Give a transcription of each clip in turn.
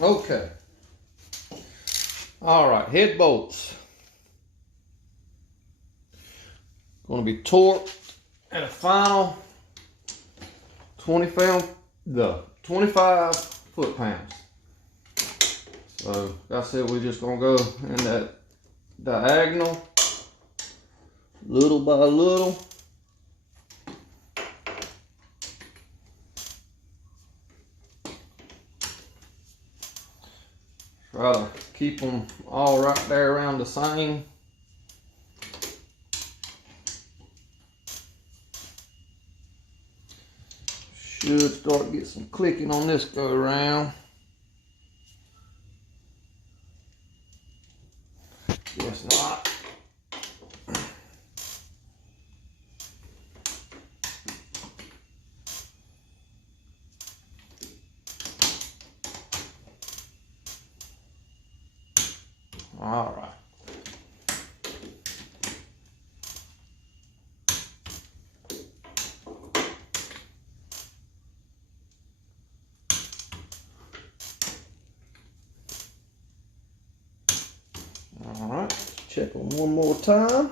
Okay. All right, head bolts. Going to be torqued at a final 25 foot-pounds. So, like I said, we're just going to go in that diagonal, little by little. Try to keep them all right there around the same. Should start to get some clicking on this go around. Guess not. All right. All right, check them one more time.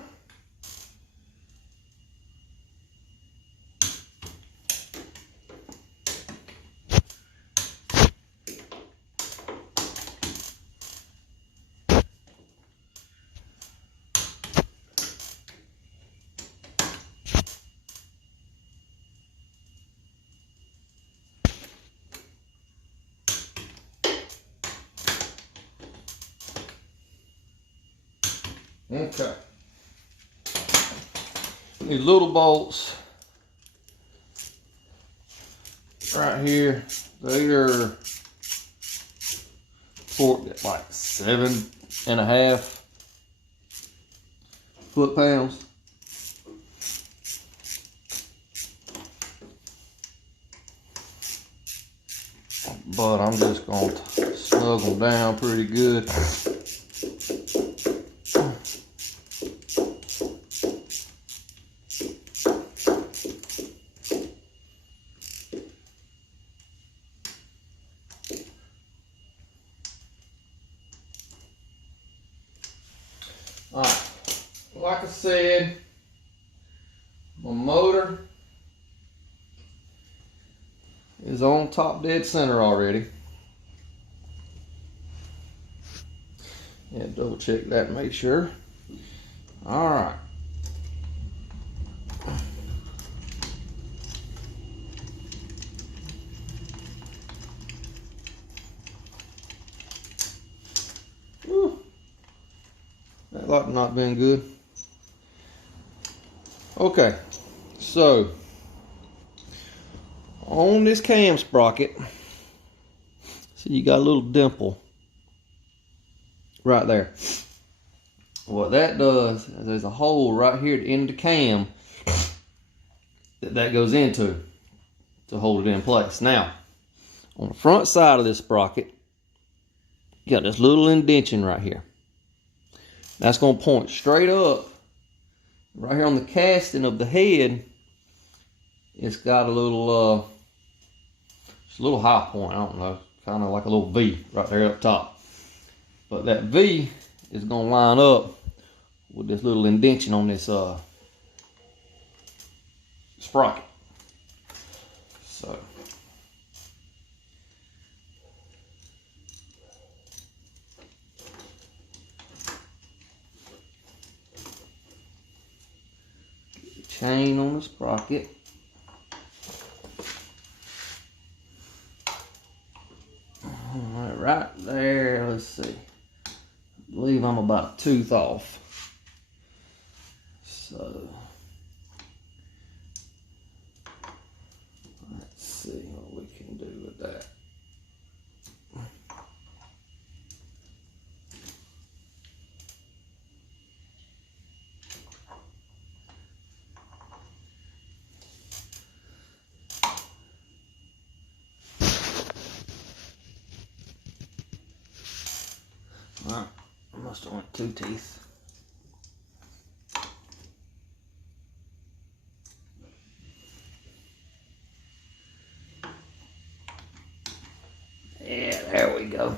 Okay. These little bolts right here, they are torqued at like 7.5 foot-pounds. But I'm just going to snug them down pretty good. Alright, like I said, my motor is on top dead center already. Yeah, double check that and make sure. Alright. That light not been good. Okay, so on this cam sprocket, see you got a little dimple right there. What that does is there's a hole right here at the end of the cam that goes into to hold it in place. Now, on the front side of this sprocket, you got this little indention right here. That's going to point straight up. Right here on the casting of the head, it's got a little, it's a little high point, I don't know, kind of like a little V right there up top. But that V is going to line up with this little indention on this sprocket. So, chain on the sprocket. Alright, right there, let's see. I believe I'm about a tooth off. So, let's see what we can do with that. Alright, I must have went 2 teeth. Yeah, There we go.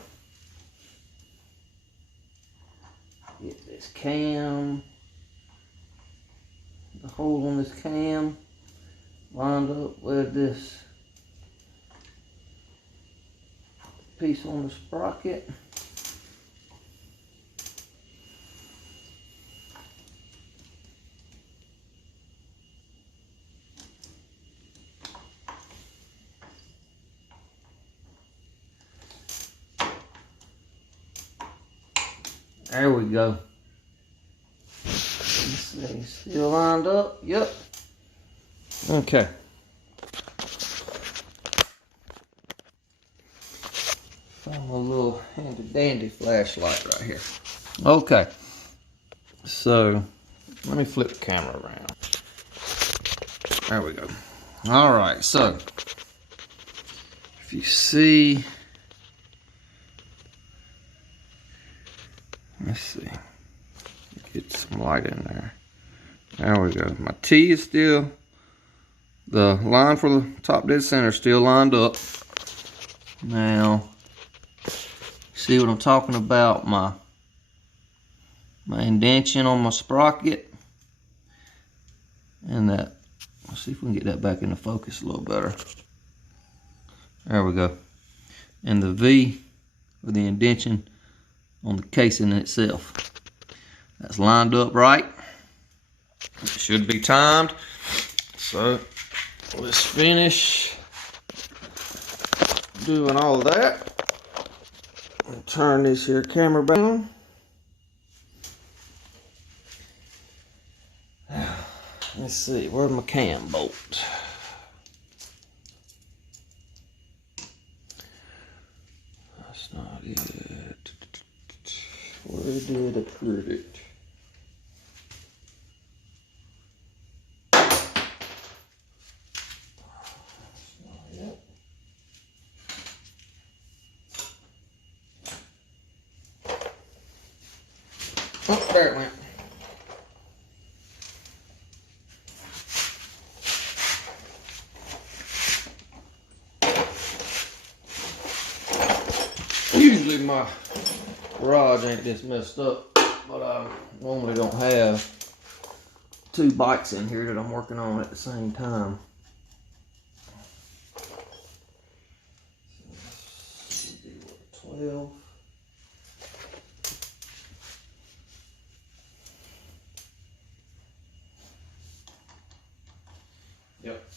Get this cam, the hole on this cam lined up with this piece on the sprocket. There we go. Let's see, still lined up? Yep. Okay. Found a little handy dandy flashlight right here. Okay. So, let me flip the camera around. There we go. All right, so if you see, let's see, get some light in there. There we go. My T is still, the line for the top dead center is still lined up. Now, see what I'm talking about? My indentation on my sprocket, and that. Let's see if we can get that back into focus a little better. There we go. And the V with the indentation on the casing itself. That's lined up right. It should be timed. So let's finish doing all of that. And turn this here camera back on. Let's see, where's my cam bolt? That's not it. Where did I put it? Oh, there it went. Usually my garage ain't this messed up, but I normally don't have two bikes in here that I'm working on at the same time. 12. Yep.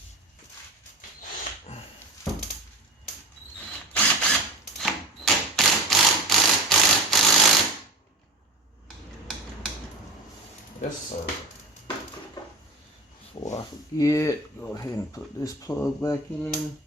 Yes, sir. Before I forget, go ahead and put this plug back in.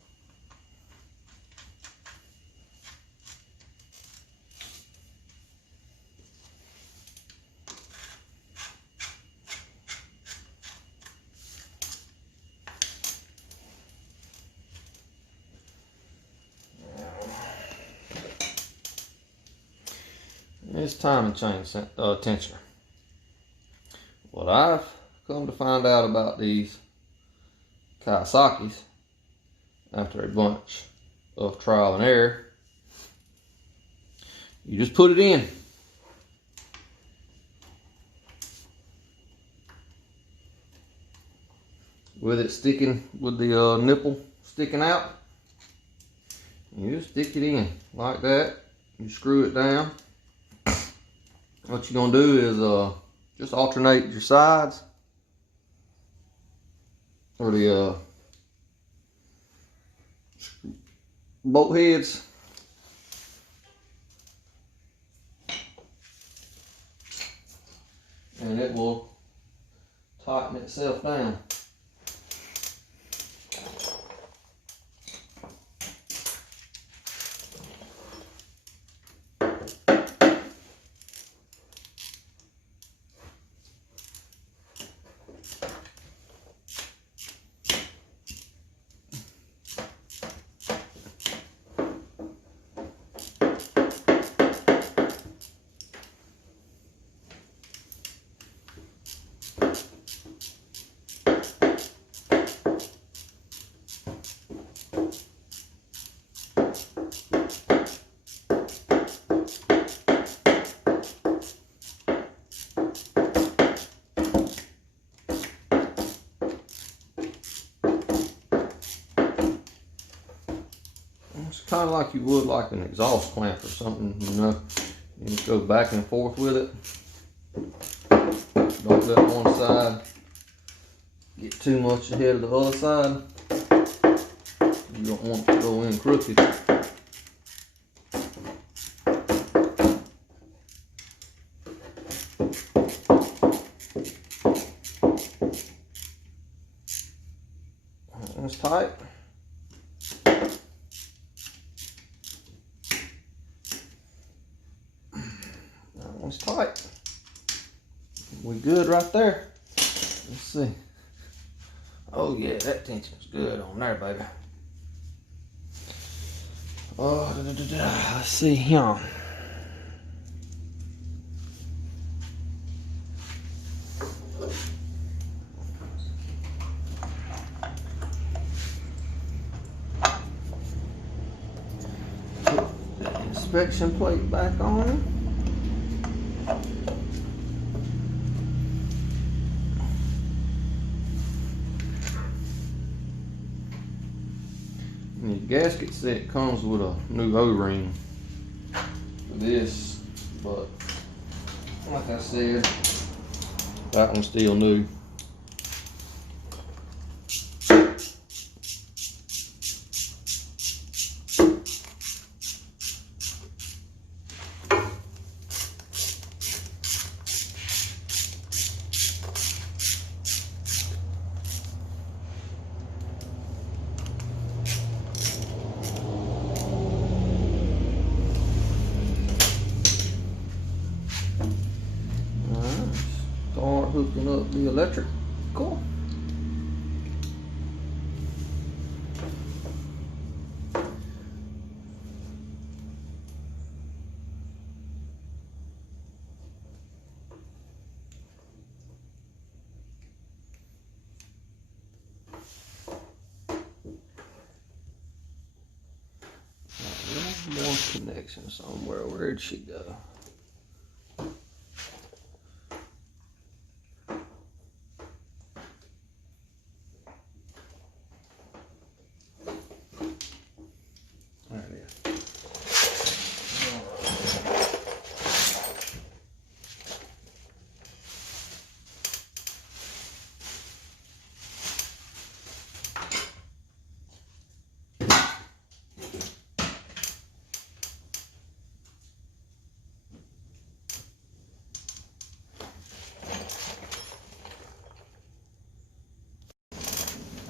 It's timing chain tensioner. What I've come to find out about these Kawasaki's after a bunch of trial and error, you just put it in. With it sticking, with the nipple sticking out, you just stick it in like that. You screw it down. What you're gonna do is just alternate your sides, or the bolt heads, and it will tighten itself down. kind of like you would like an exhaust clamp or something, you know. You just go back and forth with it. Don't let one side get too much ahead of the other side. You don't want it to go in crooked. That's tight. That one's tight. We good right there. Let's see. Oh yeah, that tension's good on there, baby. Let's see here. Put the inspection plate back on. And the gasket set comes with a new O-ring for this, but like I said, that one's still new. Start hooking up the electrical. More connection somewhere. Where'd she go? There it is.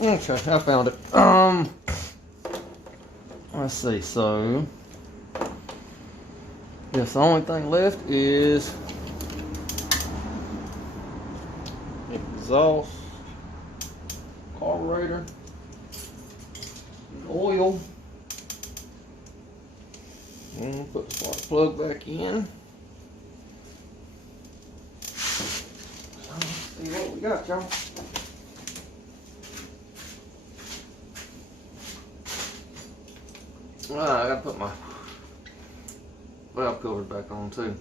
Okay, I found it. Let's see, so yes, the only thing left is exhaust, carburetor, oil. And put the spark plug back in. So let's see what we got, y'all. I gotta put my valve covers back on too.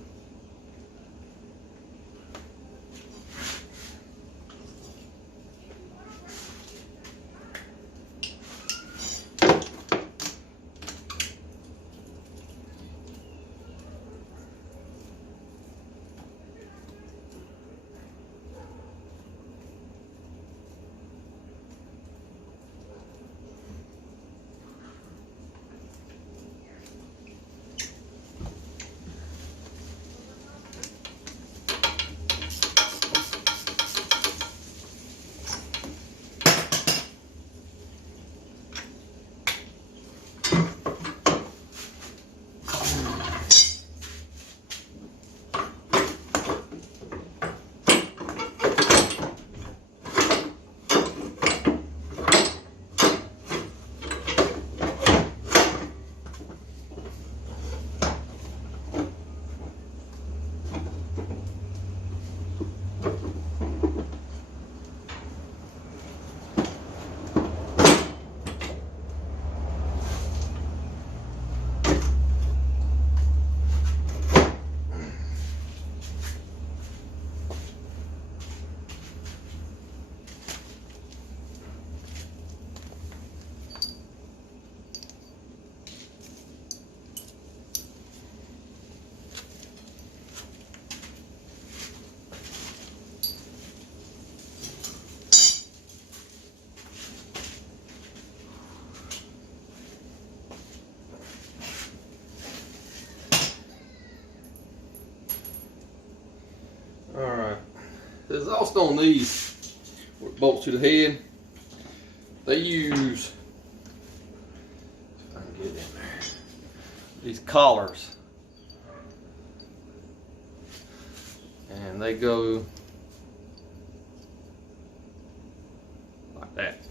on these, where it bolts to the head, they use, if I can get it in there, these collars. And they go like that.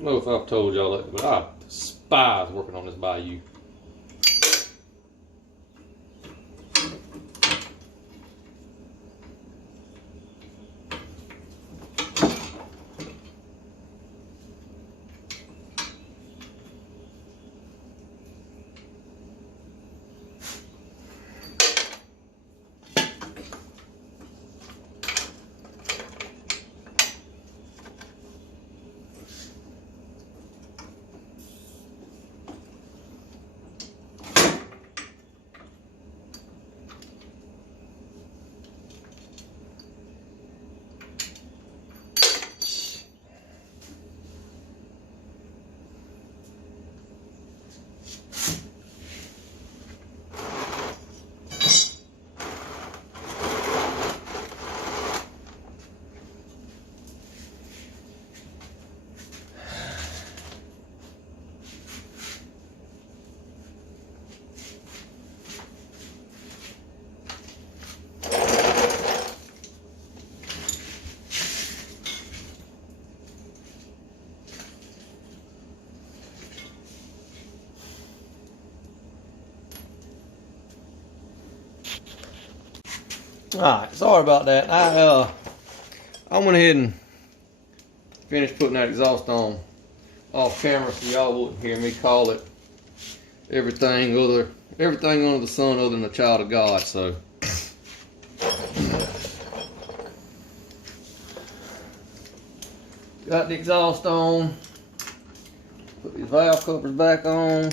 I don't know if I've told y'all that, but I despise working on this bayou. Alright, sorry about that. I went ahead and finished putting that exhaust on off camera so y'all wouldn't hear me call it everything under the sun other than a child of God. So got the exhaust on, put these valve covers back on.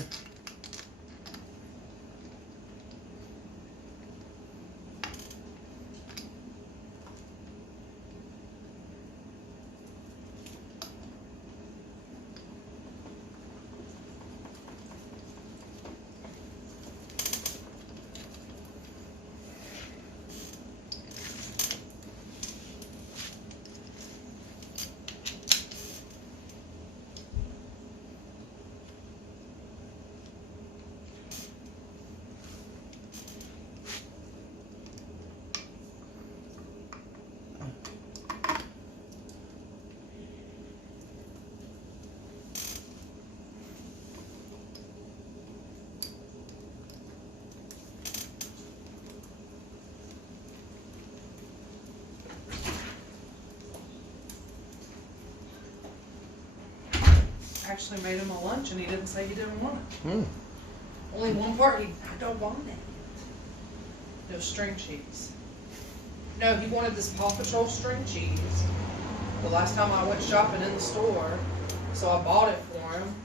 Actually made him a lunch and he didn't say he didn't want it. Only one part I don't want it. No string cheese. No, he wanted this Paw Patrol string cheese. The last time I went shopping in the store, So I bought it for him.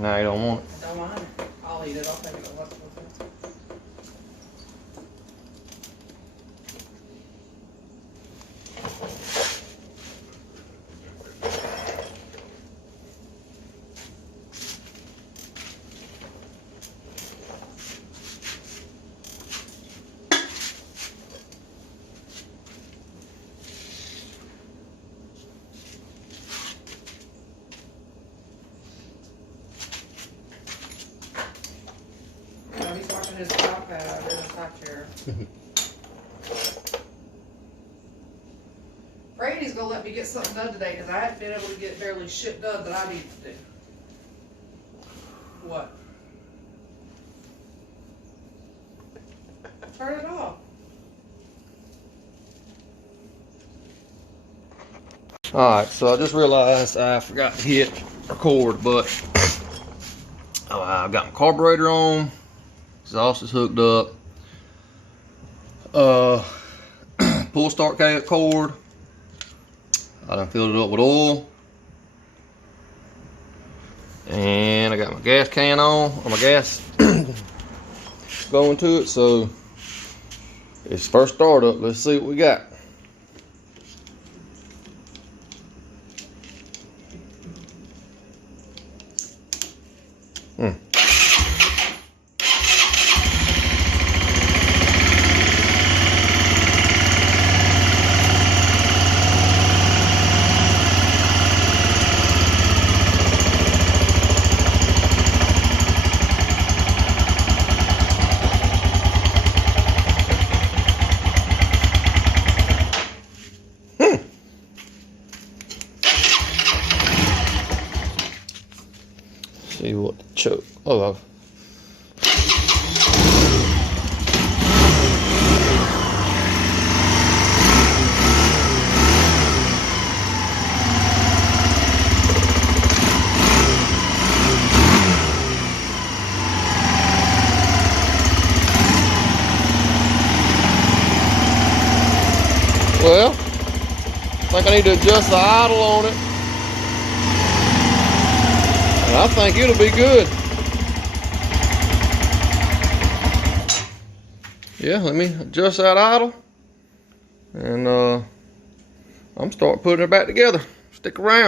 Now you don't want it. I don't mind it. I'll eat it. I'll take it to lunch with him. He's watching his iPad over in his high chair. Brady's gonna let me get something done today because I haven't been able to get barely shit done that I need to do. What? Turn it off. Alright, so I just realized I forgot to hit record, but I've got my carburetor on, exhaust is hooked up, pull start cord, I done filled it up with oil, and I got my gas can on, or my gas going to it, so it's first startup. Let's see what we got. See what the choke. Oh, well, I think I need to adjust the idle on it. I think it'll be good. Yeah, let me adjust that idle. And I'm starting putting it back together. Stick around.